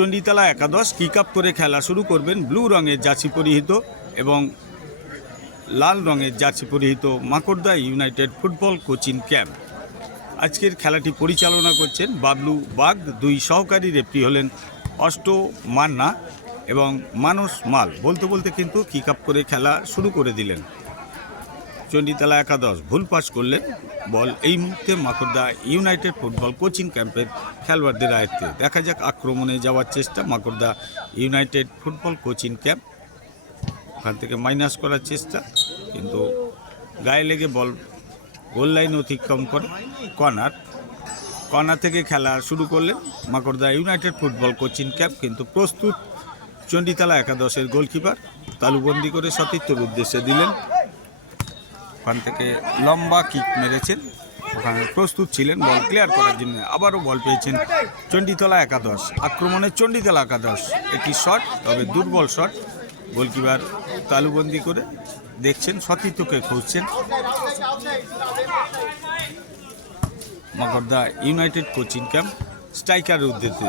চণ্ডীতলা একাদশ kick up করে খেলা শুরু করবেন ব্লু রঙের জার্সি পরিহিত এবং লাল রঙের জার্সি পরিহিত Makardah United football coaching camp. আজকের খেলাটি পরিচালনা করছেন বাবলু বাগ। দুই সহকারী রেফরি হলেন অষ্ট মান্না এবং মানস মাল। বলতে বলতে কিন্তু কিক আপ করে খেলা শুরু করে দিলেন। চণ্ডীতলা একাদশ। ভুল পাস করলেন বল। এই মুহূর্তে মাকড়দা ইউনাইটেড ফুটবল কোচিং ক্যাম্পের খেলোয়াড়দের আয়ত্তে। দেখা যাক আক্রমণে যাওয়ার চেষ্টা Makardah United football coaching camp. ওখান থেকে মাইনাস করার চেষ্টা, কিন্তু গায়ে লেগে বল গোল লাইন অতিক্রম করে কর্নার। কর্নার থেকে খেলা শুরু করলেন Makardah United football coaching camp, কিন্তু প্রস্তুত চণ্ডীতলা একাদশের গোলকিপার তালুবন্দি করে সতীর্থর উদ্দেশ্যে দিলেন ওখান থেকে লম্বা কিক মেরেছেন। ওখানে প্রস্তুত ছিলেন বল ক্লিয়ার করার জন্য। আবারও বল পেয়েছেন চণ্ডীতলা একাদশ। আক্রমণে চণ্ডীতলা একাদশ। একটি শট তবে দুর্বল শট গোলকিপার তালুবন্দি করে দেখছেন, সতীর্থকে খুঁজছেন। Makardah United coaching camp striker উদ্দেশ্যে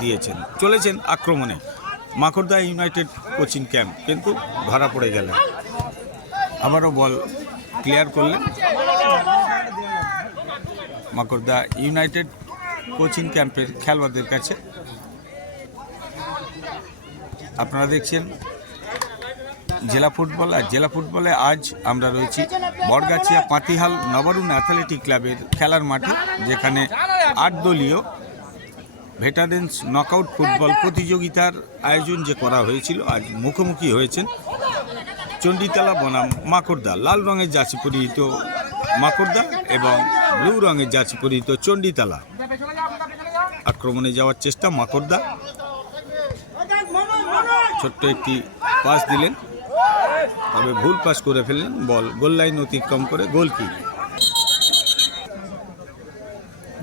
দিয়েছেন। চলেছেন আক্রমণে। মাকড়দা ইউনাইটেড কোচিং ক্যাম্প কিন্তু ধরা পড়ে গেলেন আবারও বল ক্লিয়ার করলেন। মাকড়দা ইউনাইটেড কোচিং ক্যাম্পের খেলোয়াড়দের কাছে। আপনারা দেখছেন জেলা ফুটবল, আর জেলা ফুটবলে আজ আমরা রয়েছি বরগাছিয়া পাতিহাল নবরুণ অ্যাথলেটিক ক্লাবের খেলার মাঠে, যেখানে আট দলীয় ভেটারেন্স নকআউট ফুটবল প্রতিযোগিতার আয়োজন যে করা হয়েছিল, আজ মুখোমুখি হয়েছেন। চণ্ডীতলা বনাম, মাকড়দা, লাল রঙের জার্সি পরিহিত মাকড়দা এবং ব্লু রঙের জার্সি পরিহিত চণ্ডীতলা। আক্রমণে যাওয়ার চেষ্টা মাকড়দা। ছোট্ট একটি পাস দিলেন, তবে ভুল পাস করে ফেললেন, বল গোল লাইন অতিক্রম করে গোল কিক।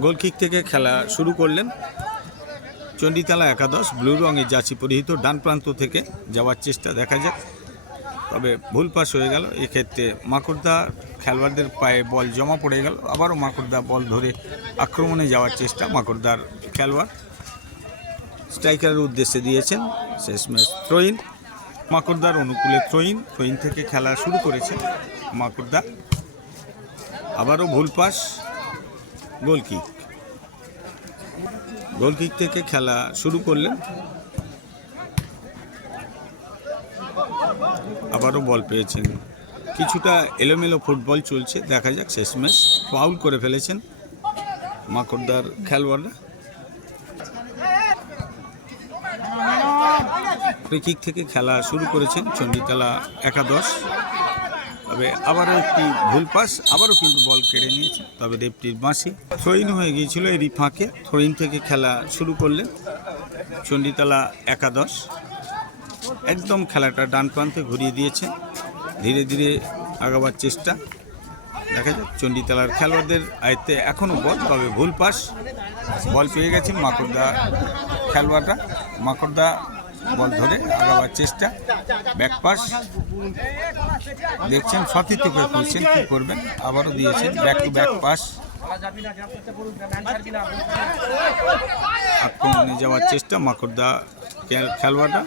গোল কিক থেকে খেলা শুরু করলেন চণ্ডীতলা একাদশ, ব্লু রঙের জার্সি পরিহিত ডান প্রান্ত থেকে যাওয়ার চেষ্টা দেখা যাক। তবে ভুল পাস হয়ে গেল। এক্ষেত্রে মাকড়দা খেলোয়াড়দের পায়ে বল জমা পড়ে গেল। আবারও মাকড়দা বল ধরে আক্রমণে যাওয়ার চেষ্টা মাকড়দার খেলোয়াড়। স্ট্রাইকারের উদ্দেশ্যে দিয়েছেন শেষ ম্যাচ থ্রোইন মাকড়দার অনুকূলে থ্রোইন থ্রোইন থেকে খেলা শুরু করেছে মাকড়দা। আবারও ভুল পাস গোলকিক গোলকিক থেকে খেলা শুরু করলেন আবারও বল পেয়েছেন। কিছুটা এলোমেলো ফুটবল চলছে, দেখা যাক শেষ ম্যাচ। ফাউল করে ফেলেছেন মাকড়দার খেলোয়াড়রা। ফ্রি কিক থেকে খেলা শুরু করেছেন চণ্ডীতলা একাদশ। তবে আবারও একটি ভুল পাস আবারও কিন্তু বল কেড়ে নিয়েছে। তবে রেপটির বাঁশি থ্রোইন হয়ে গিয়েছিল এরই ফাঁকে। থ্রোইন থেকে খেলা শুরু করলেন চণ্ডীতলা একাদশ। একদম খেলাটা ডান প্রান্তে ঘুরিয়ে দিয়েছে। ধীরে ধীরে আগাবার চেষ্টা। দেখা যাক চণ্ডীতলার খেলোয়াড়দের আয়ত্তে এখনও বল, তবে ভুল পাস। বল পেয়ে গেছে মাকড়দা খেলোয়াড়রা। মাকড়দা বল ধরে আগাবার চেষ্টা। Back pass. দেখছেন সতীর্থকে খুঁজছেন কী করবেন? আবারও দিয়েছেন ব্যাক টু ব্যাক পাস। আক্রমণে যাওয়ার চেষ্টা মাকড়দা খেলোয়াড়রা।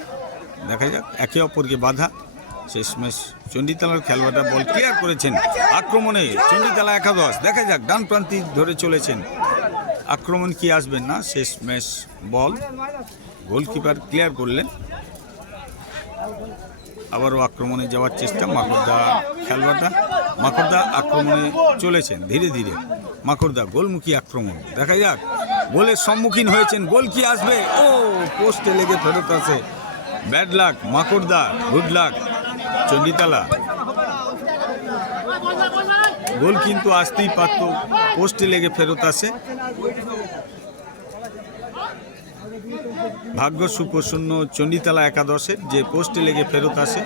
দেখা যাক, একে অপরকে বাধা। শেষমেশ চণ্ডীতলার খেলোয়াড়রা বল ক্লিয়ার করেছেন আক্রমণে। চণ্ডীতলা একাদশ, দেখা যাক, ডান প্রান্তি ধরে চলেছেন। আক্রমণ কি আসবেন না? শেষ ম্যাচ বল। গোলকিপার ক্লিয়ার করলেন। আবারও আক্রমণে যাওয়ার চেষ্টা মাকড়দা খেলোয়াড়রা। মাকড়দা আক্রমণে চলেছেন, ধীরে ধীরে। মাকড়দা গোলমুখী আক্রমণ। দেখা যাক, গোলের সম্মুখীন হয়েছেন, গোল কি আসবে? ও, পোস্টে লেগে ফেরত আসে। Bad luck, Makardah, good luck, Chanditala. Goal কিন্তু আসতেই পারত, পোস্টে লেগে ফেরত আসে। ভাগ্য সুপ্রসন্ন চণ্ডীতলা একাদশের, যে পোস্টে লেগে ফেরত আসে।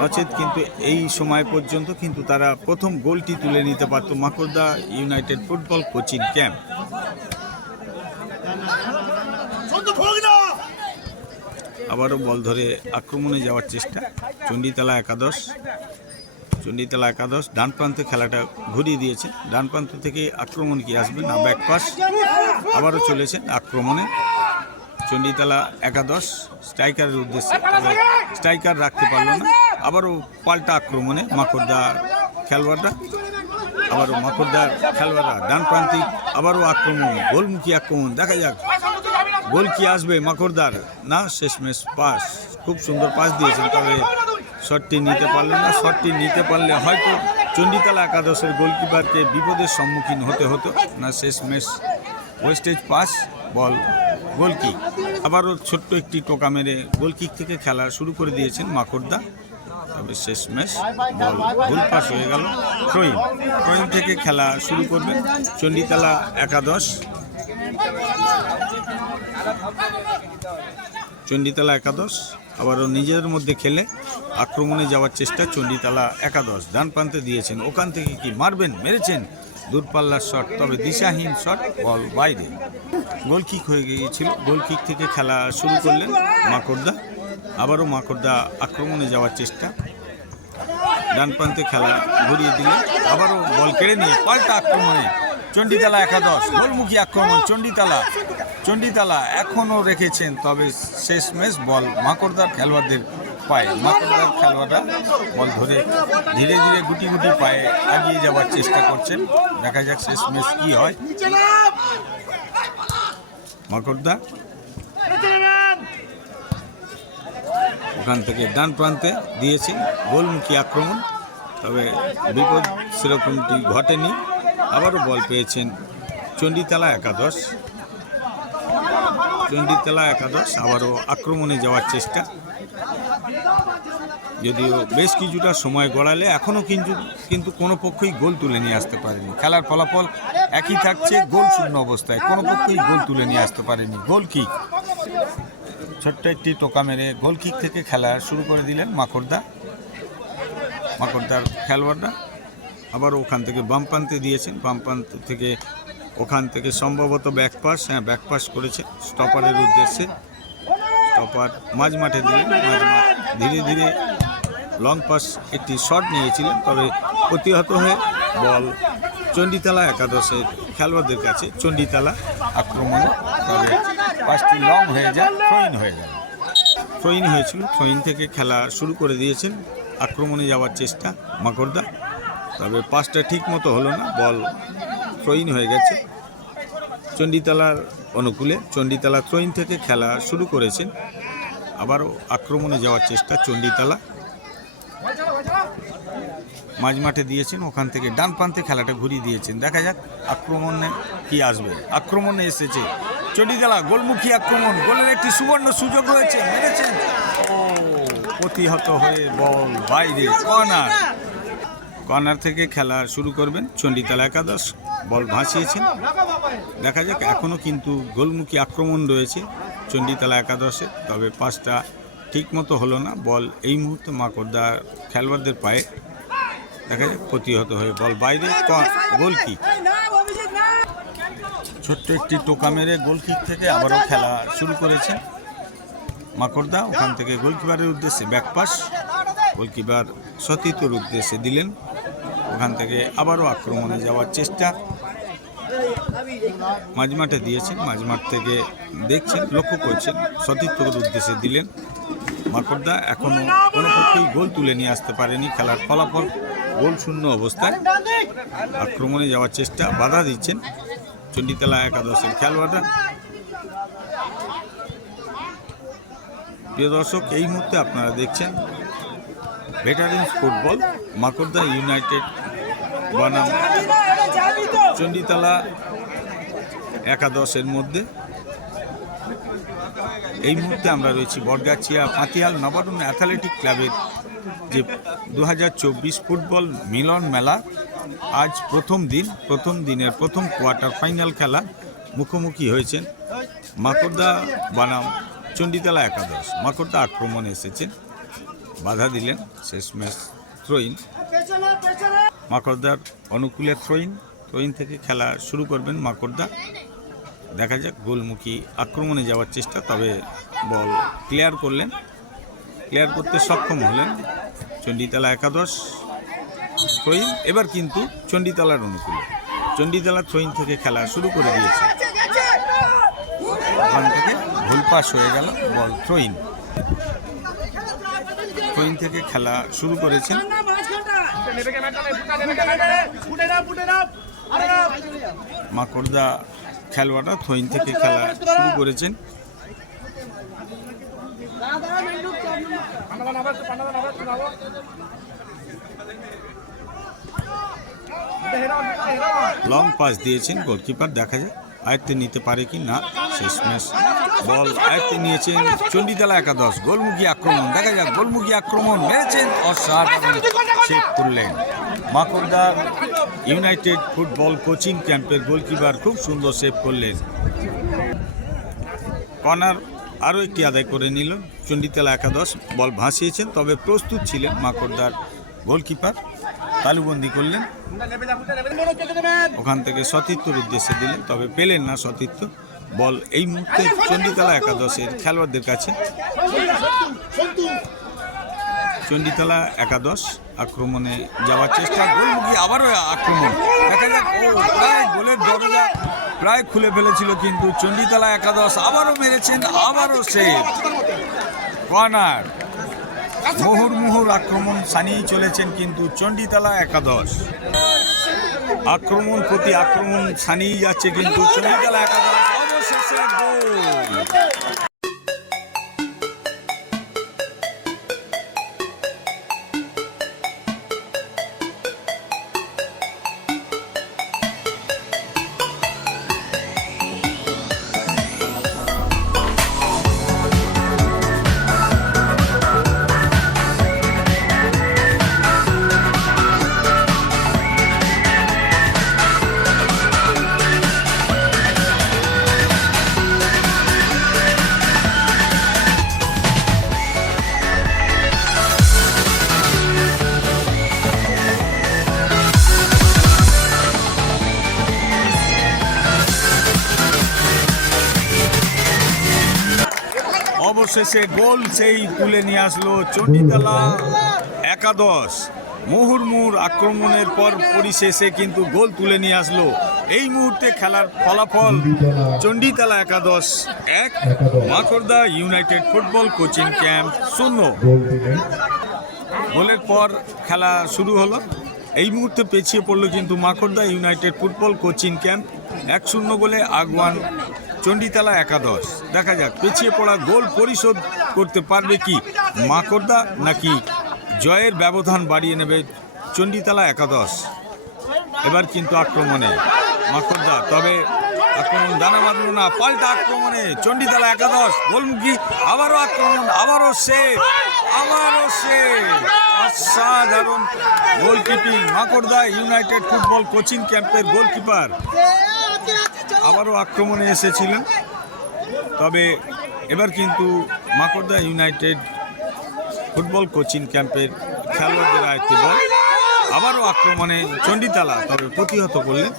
নচেত কিন্তু এই সময় পর্যন্ত কিন্তু তারা প্রথম গোলটি তুলে নিতে পারত Makardah United football coaching camp. আবারও বল ধরে আক্রমণে যাওয়ার চেষ্টা। চণ্ডীতলা একাদশ চণ্ডীতলা একাদশ, ডান প্রান্তে খেলাটা ঘুরিয়ে দিয়েছে। ডান প্রান্ত থেকে আক্রমণ কি আসবে না ব্যাক পাস? আবারও চলেছেন আক্রমণে। চণ্ডীতলা একাদশ, স্ট্রাইকারের উদ্দেশ্যে। স্ট্রাইকার রাখতে পারল না। আবারও পাল্টা আক্রমণে মাকড়দা খেলোয়াড়রা। আবারও মাকড়দার খেলোয়াড়রা। ডান প্রান্তিক আবারও আক্রমণ। গোলমুখী আক্রমণ। দেখা যাক। গোল কি আসবে মাকড়দার? না, শেষমেশ পাস। খুব সুন্দর পাস দিয়েছেন, তবে শটটি নিতে পারলেন না। শটটি নিতে পারলে হয়তো চণ্ডীতলা একাদশের গোলকিপারকে বিপদের সম্মুখীন হতে হতো। না, শেষমেশ ওয়েস্টেজ পাস, বল গোলকিক আবারও ছোট্ট একটি টোকা মেরে গোলকিক থেকে খেলা শুরু করে দিয়েছেন মাকড়দা। তবে শেষমেশ বল, গোল পাস হয়ে গেল। থ্রোইন থ্রোইন থেকে খেলা শুরু করবেন চণ্ডীতলা একাদশ। চণ্ডীতলা একাদশ, আবারও নিজেদের মধ্যে খেলে আক্রমণে যাওয়ার চেষ্টা চণ্ডীতলা একাদশ। ডান প্রান্তে দিয়েছেন, ওখান থেকে কি মারবেন, মেরেছেন? দূরপাল্লার শট, তবে দিশাহীন শট, বল বাইরে। গোল কিক হয়ে গিয়েছিল, গোল কিক থেকে খেলা শুরু করলেন মাকড়দা। আবারও মাকড়দা আক্রমণে যাওয়ার চেষ্টা। ডান প্রান্তে খেলা ঘুরিয়ে দিলে আবারও বল কেড়ে নিয়ে পাল্টা আক্রমণে চণ্ডীতলা একাদশ গোলমুখী আক্রমণ চণ্ডীতলা। চণ্ডীতলা। এখনও রেখেছেন তবে শেষ শেষমেশ বল মাকড়দার খেলোয়াড়দের পায়ে। মাকড়দার খেলোয়াড়রা বল ধরে ধীরে ধীরে গুটি গুটি পায়ে এগিয়ে যাওয়ার চেষ্টা করছেন। দেখা যাক শেষ শেষমেশ কী হয়। মাকড়দা? ওখান থেকে ডান প্রান্তে দিয়েছে গোলমুখী আক্রমণ তবে বিপদ সেরকমটি ঘটেনি। আবারও বল পেয়েছেন চণ্ডীতলা একাদশ। চণ্ডীতলা একাদশ আবারও আক্রমণে যাওয়ার চেষ্টা। যদিও বেশ কিছুটা সময় গড়ালে এখনও কিন্তু কিন্তু কোনো পক্ষই গোল তুলে নিয়ে আসতে পারেনি। খেলার ফলাফল একই থাকছে, গোল শূন্য অবস্থায়। কোনো পক্ষই গোল তুলে নিয়ে আসতে পারেনি। Goal kick. ছোট্ট একটি টোকা মেরে গোল কিক থেকে খেলা শুরু করে দিলেন মাকড়দা। মাকড়দার খেলোয়াড়রা আবার ওখান থেকে বাম প্রান্তে দিয়েছেন। বাম প্রান্ত থেকে ওখান থেকে সম্ভবত ব্যাকপাস হ্যাঁ ব্যাক পাস করেছে স্টপারের উদ্দেশ্যে। স্টপার মাঝ মাঠে দিলেন মাঝ মাঠ ধীরে ধীরে লং পাস একটি শট নিয়েছিলেন। তবে প্রতিহত হয়ে বল চণ্ডীতলা একাদশের খেলোয়াড়দের কাছে চণ্ডীতলা আক্রমণে তবে পাসটি লং হয়ে যায় থ্রোইন হয়ে গেল থ্রোইন হয়েছিল। থ্রোইন থেকে খেলা শুরু করে দিয়েছেন। আক্রমণে যাওয়ার চেষ্টা মাকড়দা। তবে পাসটা ঠিক মতো হলো না, বল থ্রোইন হয়ে গেছে। চণ্ডীতলার অনুকূলে চণ্ডীতলা থ্রোইন থেকে খেলা শুরু করেছেন। আবারও আক্রমণে যাওয়ার চেষ্টা চণ্ডীতলা। মাঝ মাঠে দিয়েছেন, ওখান থেকে ডান প্রান্তে খেলাটা ঘুরিয়ে দিয়েছেন। দেখা যাক আক্রমণে কি আসবে। আক্রমণে এসেছে চণ্ডীতলা, গোলমুখী আক্রমণ, গোলের একটি সুবর্ণ সুযোগ রয়েছে, মেরেছেন। ও, প্রতিহত হয়ে বল বাইরে, কর্নার। কর্নার থেকে খেলা শুরু করবেন চণ্ডীতলা একাদশ, বল ভাসিয়েছেন। দেখা যাক, এখনও কিন্তু গোলমুখী আক্রমণ রয়েছে চণ্ডীতলা একাদশে, তবে পাঁচটা ঠিক মতো হলো না, বল এই মুহূর্তে মাকড়দা খেলোয়াড়দের পায়ে। দেখা যাক, প্রতিহত হয়ে বল বাইরে গোল কিক ছোট্ট একটি টোকা মেরে গোল কিক থেকে আবারও খেলা শুরু করেছেন মাকড়দা। ওখান থেকে গোলকিপারের উদ্দেশ্যে ব্যাকপাস গোলকিপার সতীতর উদ্দেশ্যে দিলেন ওখান থেকে আবারও আক্রমণে যাওয়ার চেষ্টা মাঝমাঠে দিয়েছেন, মাঝমাঠ থেকে দেখছেন, লক্ষ্য করছেন সতীর্থর উদ্দেশ্যে দিলেন মাকড়দা এখনও কোনো পক্ষেই গোল তুলে নিয়ে আসতে পারেনি খেলার ফলাফল। গোল শূন্য অবস্থায় আক্রমণে যাওয়ার চেষ্টা বাধা দিচ্ছেন চণ্ডীতলা একাদশের খেলোয়াড়রা। প্রিয় দর্শক, এই মুহূর্তে আপনারা দেখছেন ভেটারেন্স ফুটবল মাকড়দা ইউনাইটেড বনাম চণ্ডীতলা একাদশের মধ্যে। এই মুহূর্তে আমরা রয়েছি বটগাছিয়া পাতিয়াল নবারুণ অ্যাথলেটিক ক্লাবের যে দু হাজার চব্বিশ ফুটবল মিলন মেলা, আজ প্রথম দিন, প্রথম দিনের প্রথম কোয়ার্টার ফাইনাল খেলা মুখোমুখি হয়েছেন মাকড়দা বানাম চণ্ডীতলা একাদশ। মাকড়দা আক্রমণে এসেছেন। বাধা দিলেন শেষ ম্যাচ থ্রোইন মাকড়দার অনুকূলে থ্রোইন থ্রোইন থেকে খেলা শুরু করবেন মাকড়দা। দেখা যাক, গোলমুখী আক্রমণে যাওয়ার চেষ্টা, তবে বল ক্লিয়ার করলেন। ক্লিয়ার করতে সক্ষম হলেন চণ্ডীতলা একাদশ থ্রোইন এবার কিন্তু চণ্ডীতলার অনুকূলে। চণ্ডীতলা থ্রোইন থেকে খেলা শুরু করে দিয়েছে। ওখান থেকে ভুল পাস হয়ে গেল, বল থ্রোইন থ্রোইন থেকে খেলা শুরু করেছেন। মাকড়দা খেলোয়াড়রা থ্রোইন থেকে খেলা শুরু করেছেন। লং পাস দিয়েছেন গোলকিপার, দেখা যায় আয়ত্তে নিতে পারে কি না, শেষমেশ বল আয়ত্তে নিয়েছেন চণ্ডীতলা একাদশ। গোলমুখী আক্রমণ, দেখা যাক, গোলমুখী আক্রমণ মেরেছেন অসাধারণ করলেন। মাকড়দা ইউনাইটেড ফুটবল কোচিং ক্যাম্পের গোলকিপার খুব সুন্দর সেভ করলেন। কর্নার আরও একটি আদায় করে নিল। চণ্ডীতলা একাদশ বল ভাসিয়েছেন, তবে প্রস্তুত ছিলেন মাকড়দার গোলকিপার। তালুবন্দি করলেন। ওখান থেকে সতীর্থর উদ্দেশ্যে দিলেন, তবে পেলেন না সতীর্থ। বল এই মুহূর্তে চণ্ডীতলা একাদশের খেলোয়াড়দের কাছে। চণ্ডীতলা একাদশ আক্রমণে যাওয়ার চেষ্টা, গোলমুখী আবারও আক্রমণ। দেখা যাক, ও প্রায় গোলের দরজা প্রায় খুলে ফেলেছিল, কিন্তু চণ্ডীতলা একাদশ আবারও মেরেছেন, আবারও সে কর্নার। মুহুর মুহুর আক্রমণ সানিয়ে চলেছেন কিন্তু চণ্ডীতলা একাদশ। আক্রমণ প্রতি আক্রমণ সানিয়ে যাচ্ছে কিন্তু চণ্ডীতলা একাদশ অবশেষে গোল। অবশেষে গোল সেই তুলে নিয়ে আসলো চণ্ডীতলা একাদশ। মুহুর্মুর আক্রমণের পর পরিশেষে কিন্তু গোল তুলে নিয়ে আসলো। এই মুহূর্তে খেলার ফলাফল চণ্ডীতলা একাদশ এক Makardah United football coaching camp শূন্য। গোলের পর খেলা শুরু হলো। এই মুহূর্তে পেছিয়ে পড়ল কিন্তু Makardah United football coaching camp এক শূন্য গোলে আগুয়ান চণ্ডীতলা একাদশ। দেখা যাক, পেছিয়ে পড়া গোল পরিশোধ করতে পারবে কি মাকড়দা নাকি জয়ের ব্যবধান বাড়িয়ে নেবে চণ্ডীতলা একাদশ। এবার কিন্তু আক্রমণে মাকড়দা, তবে আক্রমণ দানা বাঁধল না, পাল্টা আক্রমণে চণ্ডীতলা একাদশ। গোলমুখী, আবারও আক্রমণ, আবারও সে আবারও সে অসাধারণ গোলকিপিং মাকড়দা ইউনাইটেড ফুটবল কোচিং ক্যাম্পের গোলকিপার। আবারও আক্রমণে এসেছিলেন। তবে এবার কিন্তু মাকড়দা ইউনাইটেড ফুটবল কোচিং ক্যাম্পের খেলোয়াড়দের আয়ত্তে বল আবারও আক্রমণে চণ্ডীতলা তবে প্রতিহত করলেন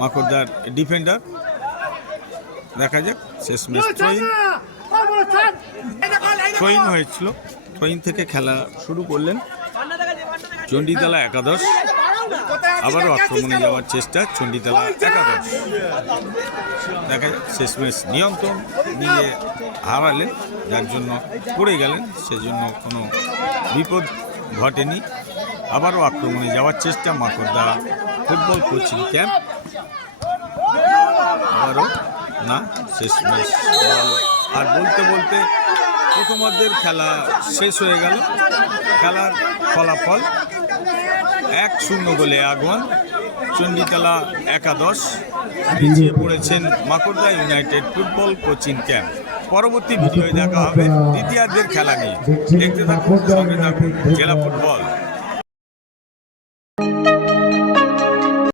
মাকড়দার ডিফেন্ডার। দেখা যাক শেষ match throw in throw in হয়েছিল। থ্রোইন থেকে খেলা শুরু করলেন চণ্ডীতলা একাদশ। আবারও আক্রমণে যাওয়ার চেষ্টা চণ্ডীতলা একাদশ। দেখা শেষমেশ নিয়ন্ত্রণ নিয়ে হারালেন যার জন্য পড়ে গেলেন সেজন্য কোনো বিপদ ঘটেনি। আবারও আক্রমণে যাওয়ার চেষ্টা মাকড়দা ফুটবল কোচিং ক্যাম্প। আবারও না শেষমেশ আর বলতে বলতে প্রথমার্ধের খেলা শেষ হয়ে গেল। খেলার ফলাফল এক শূন্য গোলে আগুন। চণ্ডীতলা একাদশ। পিছিয়ে পড়েছেন Makardah United football coaching camp. পরবর্তী ভিডিওয়ে দেখা হবে দ্বিতীয়ার্ধের খেলা নিয়ে। দেখতে থাকুন সঙ্গে থাকুন জেলা ফুটবল।